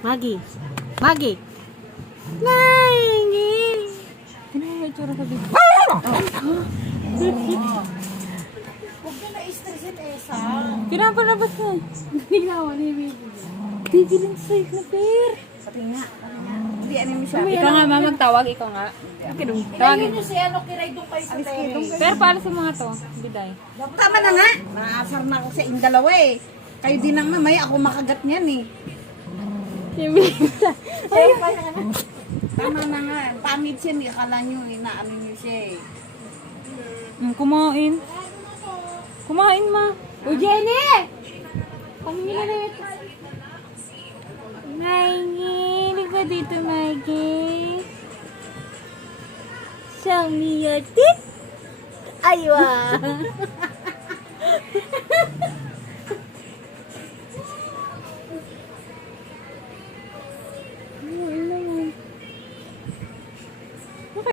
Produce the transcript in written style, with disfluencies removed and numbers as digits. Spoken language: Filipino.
Maggie. Maggie. Maggie. Ano yung itsura sa bibig? Huwag ka na-stressin, Esa. Pinapalabas na. Niglawan ni baby. Baby lang safe na pair. Pati nga. Hindi, ano mo siya. Ikaw nga, ma, magtawag. Ikaw nga. Tawagin niyo si ano, kiray doon kayo sa terrace. Pero para sa mga to, biday. Tama na nga. Naasar na ako sa indalawa eh. Kayo din ang mamay, ako makagat niyan eh. Tama na nga. Pangit siya eh. Akala niyo, inaano niyo siya eh. Kumain. Kumain, ma. O, Jenny! Pamili na ito. Maggie, hindi ka dito, Maggie. Siyang niyatit. Aywa.